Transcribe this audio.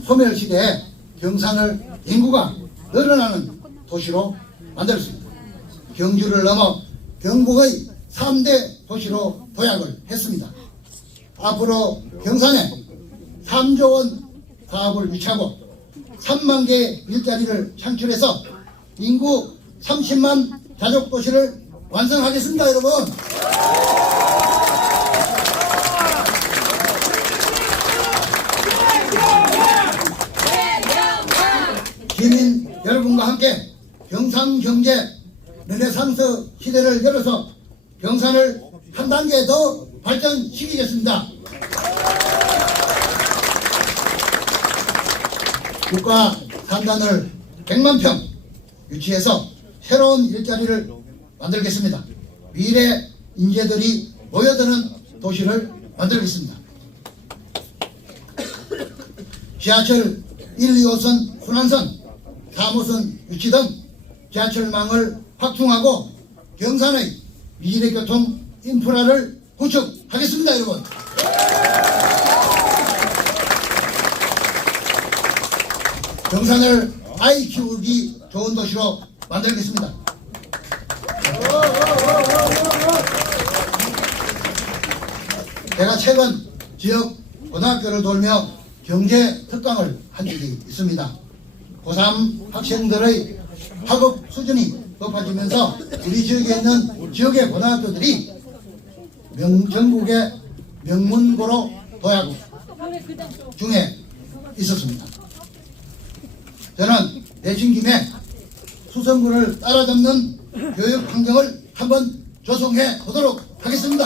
소멸 시대에 경산을 인구가 늘어나는 도시로 만들었습니다. 경주를 넘어 경북의 3대 도시로 도약을 했습니다. 앞으로 경산에 3조 원 사업을 유치하고 3만 개의 일자리를 창출해서 인구 30만 자족 도시를 완성하겠습니다, 여러분. 시민 여러분과 함께 경상 경제 르네상스 시대를 열어서 경산을 한 단계 더 발전시키겠습니다. 국가 산단을 100만 평 유치해서 새로운 일자리를 만들겠습니다. 미래 인재들이 모여드는 도시를 만들겠습니다. 지하철 1, 2호선 순환선, 3호선 유치 등 지하철망을 확충하고 경산의 미래교통 인프라를 구축하겠습니다, 여러분. 경산을 아이 키우기 좋은 도시로 만들겠습니다. 제가 최근 지역 고등학교를 돌며 경제 특강을 한 적이 있습니다. 고3 학생들의 학업 수준이 높아지면서 우리 지역에 있는 지역의 고등학교들이 명, 전국의 명문고로 도약 중에 있었습니다. 저는 내친 김에 수성구를 따라잡는 교육 환경을 한번 조성해 보도록 하겠습니다.